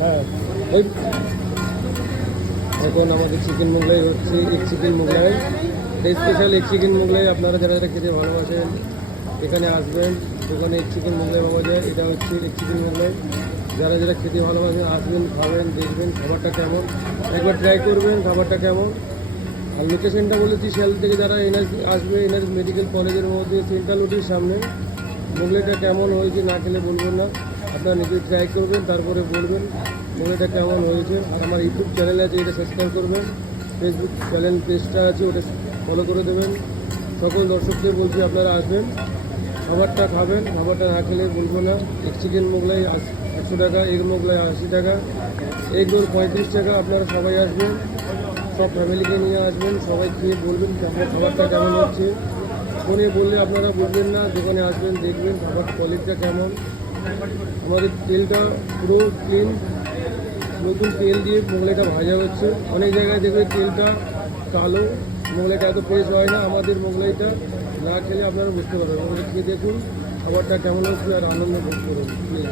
হ্যাঁ এখন আমাদের চিকেন মোগলাই হচ্ছে এক চিকেন মোগলাই, স্পেশাল এক চিকেন মোগলাই। আপনারা যারা যারা খেতে ভালোবাসেন এখানে আসবেন, দোকানে এক চিকেন মোগলাই পাওয়া যায়। এটা হচ্ছে এক চিকেন মোগলাই। যারা যারা খেতে ভালোবাসেন আসবেন, খাবেন, দেখবেন খাবারটা কেমন, একবার ট্রাই করবেন খাবারটা কেমন। আর লোকেশনটা বলেছি শিয়াল থেকে যারা এনআরজি আসবে, এনআরজি মেডিকেল কলেজের মধ্যে সেন্ট্রাল ওটির সামনে। মোগলাইটা কেমন হয়েছে না খেলে বলবেন না, আপনারা নিজে ট্রাই করবেন তারপরে বলবেন মোগলাইটা কেমন হয়েছে। আর আমার ইউটিউব চ্যানেল আছে, এটা সাবস্ক্রাইব করবেন। ফেসবুক চ্যানেল পেজটা আছে, ওটা ফলো করে দেবেন। সকল দর্শকদের বলছি আপনারা আসবেন, খাবারটা খাবেন, খাবারটা না খেলে বলবো না। এক চিকেন মোগলাই 100 টাকা, এগ মোগলাই 80 টাকা, এগ রোল 35 টাকা। আপনারা সবাই আসবেন, সব ফ্যামিলিকে নিয়ে আসবেন, সবাই খেয়ে বলবেন খাবারটা কেমন হচ্ছে। ফোনে বললে আপনারা বলবেন না, দোকানে আসবেন, দেখবেন খাবার কোয়ালিটিটা কেমন। আমাদের তেলটা পুরো ক্লিন, নতুন তেল দিয়ে মোগলাইটা ভাজা হচ্ছে। অনেক জায়গায় দেখবে তেলটা কালো, মোগলাইটা এত ফ্রেশ হয় না। আমাদের মোগলাইটা না খেলে আপনারা বুঝতে পারবেন। আমাদের খেয়ে দেখুন খাবারটা কেমন হচ্ছে আর আনন্দ ভোগ করুন প্লিজ।